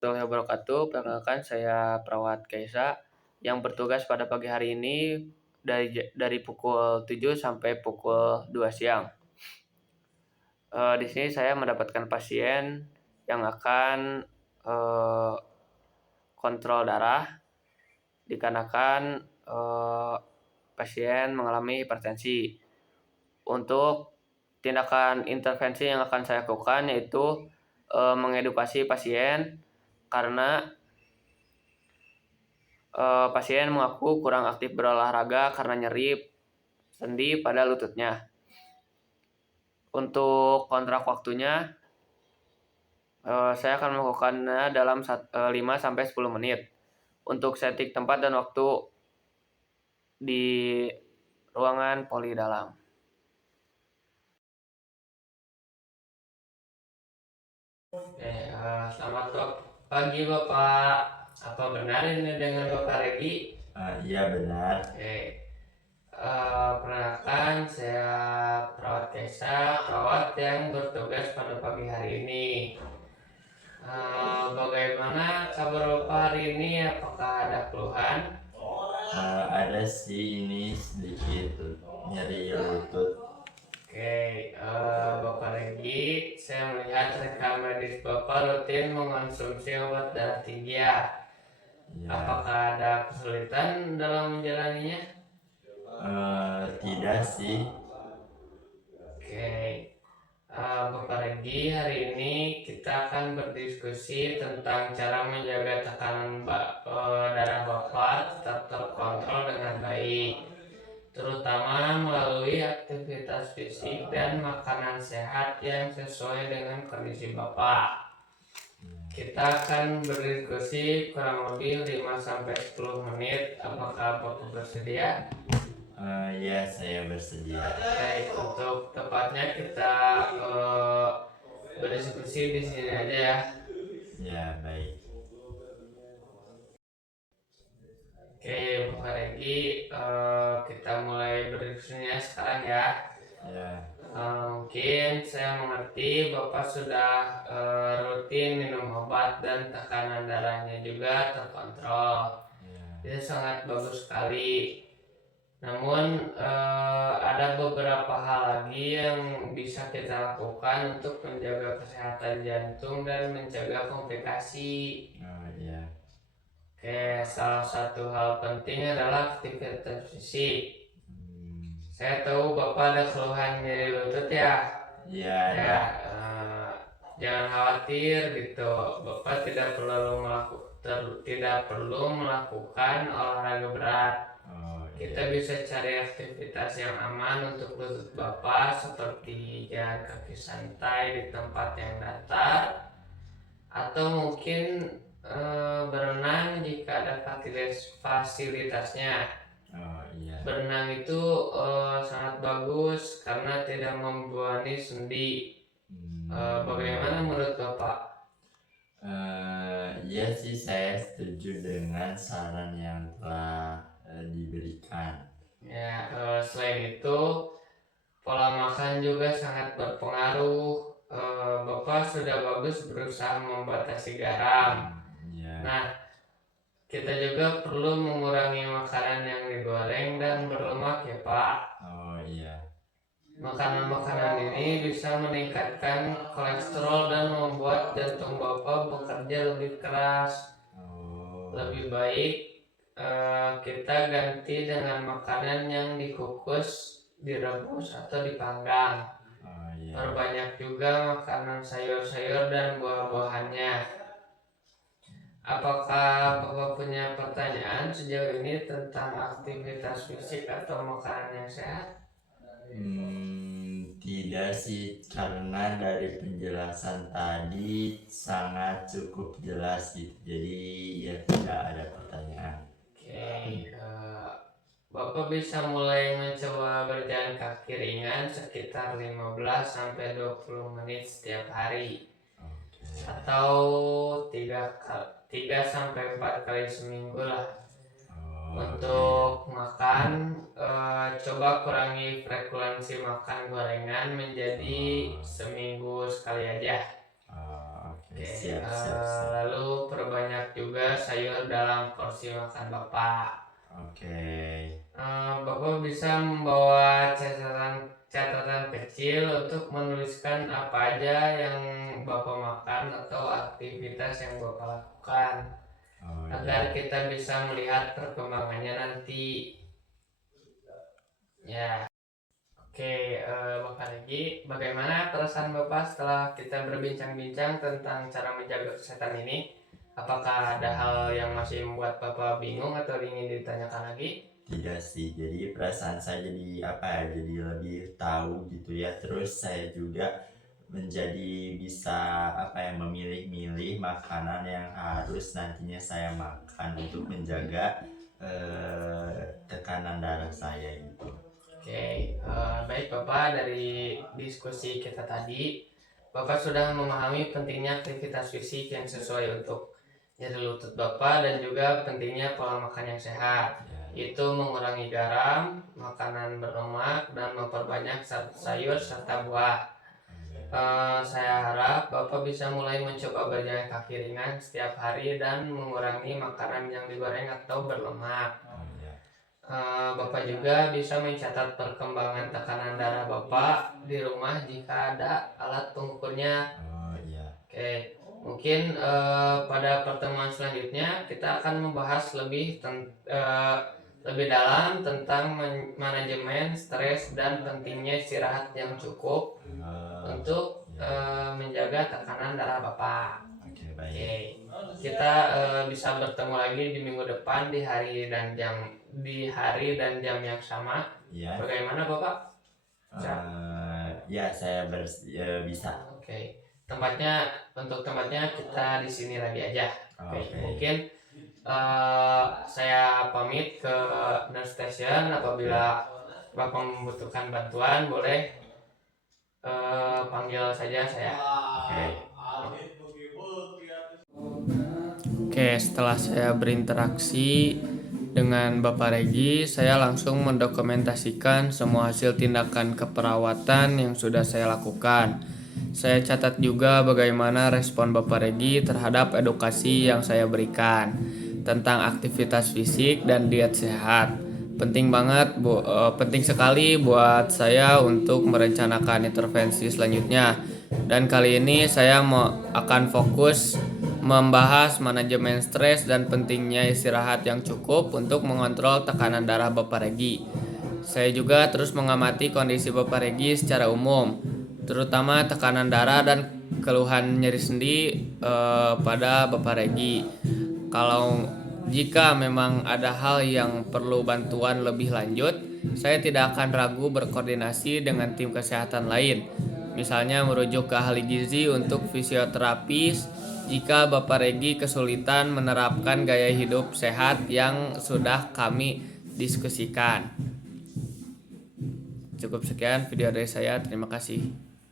Warahmatullahi wabarakatuh. Perkenalkan saya perawat Kaisa yang bertugas pada pagi hari ini dari pukul 7 sampai pukul 2 siang. Di sini saya mendapatkan pasien yang akan eh, kontrol darah dikarenakan pasien mengalami hipertensi. Untuk tindakan intervensi yang akan saya lakukan yaitu mengedukasi pasien karena pasien mengaku kurang aktif berolahraga karena nyeri sendi pada lututnya. Untuk kontrak waktunya, saya akan melakukannya dalam 5-10 menit. Untuk setting tempat dan waktu di ruangan poli dalam. Selamat pagi Bapak. Apa benar ini dengan Bapak Regi? Iya benar. Perkenalkan, saya perawat Kesa, perawat yang bertugas pada pagi hari ini. Bagaimana kabar Bapak hari ini? Apakah ada keluhan? Ada sih ini sedikit nyeri lutut. Bapak Regi, saya melihat rekam medis Bapak rutin mengonsumsi obat darah tinggi ya. Ya. Apakah ada kesulitan dalam menjalaninya? Tidak sih. Bapak Regi, hari ini kita akan berdiskusi tentang cara menjaga tekanan darah Bapak tetap terkontrol dengan baik, terutama melalui aktivitas fisik dan makanan sehat yang sesuai dengan kondisi Bapak. Kita akan berdiskusi kurang lebih 5-10 menit. Apakah Bapak bersedia? Ya, saya bersedia. Untuk tepatnya kita berdiskusi di sini aja ya. Ya, baik. Bapak Regi, kita mulai berdiskusinya sekarang ya. Ya. Mungkin saya mengerti Bapak sudah rutin minum obat dan tekanan darahnya juga terkontrol. Ya. Itu sangat bagus sekali. Namun ada beberapa hal lagi yang bisa kita lakukan untuk menjaga kesehatan jantung dan mencegah komplikasi. Ya. Salah satu hal penting adalah aktivitas fisik. Saya tahu Bapak ada keluhan nyeri lutut ya. Iya, ada. Jangan khawatir gitu. Bapak tidak perlu melakukan olahraga berat. Kita bisa cari aktivitas yang aman untuk lutut Bapak seperti jalan kaki santai di tempat yang datar atau mungkin berenang jika ada fasilitasnya. Iya. Berenang itu sangat bagus karena tidak membebani sendi. Bagaimana menurut Bapak? Ya sih, saya setuju dengan saran yang telah diberikan. Ya, selain itu pola makan juga sangat berpengaruh. Bapak sudah bagus berusaha membatasi garam. Ya. Nah, kita juga perlu mengurangi makanan yang digoreng dan berlemak ya Pak. Iya. Makanan-makanan ini bisa meningkatkan kolesterol dan membuat jantung Bapak bekerja lebih keras. Lebih baik kita ganti dengan makanan yang dikukus, direbus atau dipanggang. Iya. Perbanyak juga makanan sayur-sayur dan buah-buahannya. Apakah Bapak punya pertanyaan sejauh ini tentang aktivitas fisik atau makanan yang sehat? Tidak sih, karena dari penjelasan tadi sangat cukup jelas gitu. Jadi ya tidak ada pertanyaan. Bapak bisa mulai mencoba berjalan kaki ringan sekitar 15-20 menit setiap hari. Atau 3-4 kali seminggu lah. Untuk makan, coba kurangi frekuensi makan gorengan menjadi seminggu sekali aja. Oke, siap. lalu perbanyak juga sayur dalam porsi makan Bapak. Oke. Bapak bisa membawa catatan kecil untuk menuliskan apa aja yang Bapak makan atau aktivitas yang Bapak lakukan Oh agar ya. kita bisa melihat perkembangannya nanti. Ya, oke, Bapak lagi, bagaimana perasaan Bapak setelah kita berbincang-bincang tentang cara menjaga kesehatan ini? Apakah ada hal yang masih membuat Bapak bingung atau ingin ditanyakan lagi? Tidak sih, jadi perasaan saya jadi apa ya, jadi lebih tahu gitu ya. Terus saya juga menjadi bisa apa ya, memilih-milih makanan yang harus nantinya saya makan untuk menjaga tekanan darah saya gitu. Oke, baik Bapak, dari diskusi kita tadi, Bapak sudah memahami pentingnya aktivitas fisik yang sesuai untuk nyeri lutut Bapak dan juga pentingnya pola makan yang sehat. Ya, Itu mengurangi garam, makanan berlemak, dan memperbanyak sayur serta buah. Saya harap Bapak bisa mulai mencoba berjalan kaki ringan setiap hari dan mengurangi makanan yang digoreng atau berlemak. ya. Bapak juga bisa mencatat perkembangan tekanan darah Bapak di rumah jika ada alat pengukurnya. Oh iya. Oke, mungkin pada pertemuan selanjutnya kita akan membahas lebih dalam tentang manajemen stres dan pentingnya istirahat yang cukup untuk menjaga tekanan darah Bapak. Oke, baik. Oke, kita bisa bertemu lagi di minggu depan di hari dan jam yang sama. Ya. Bagaimana Bapak? Ya, saya bisa. Oke, untuk tempatnya kita di sini lagi aja. Oke, Oke. mungkin saya pamit ke nurse station. Apabila Bapak membutuhkan bantuan, boleh panggil saja saya. Oke. Oke, setelah saya berinteraksi dengan Bapak Regi, saya langsung mendokumentasikan semua hasil tindakan keperawatan yang sudah saya lakukan. Saya catat juga bagaimana respon Bapak Regi terhadap edukasi yang saya berikan tentang aktivitas fisik dan diet sehat. Penting sekali buat saya untuk merencanakan intervensi selanjutnya. Dan kali ini saya akan fokus membahas manajemen stres dan pentingnya istirahat yang cukup untuk mengontrol tekanan darah Bapak Regi. Saya juga terus mengamati kondisi Bapak Regi secara umum, terutama tekanan darah dan keluhan nyeri sendi pada Bapak Regi. Jika memang ada hal yang perlu bantuan lebih lanjut, saya tidak akan ragu berkoordinasi dengan tim kesehatan lain. Misalnya merujuk ke ahli gizi untuk fisioterapis jika Bapak Regi kesulitan menerapkan gaya hidup sehat yang sudah kami diskusikan. Cukup sekian video dari saya. Terima kasih.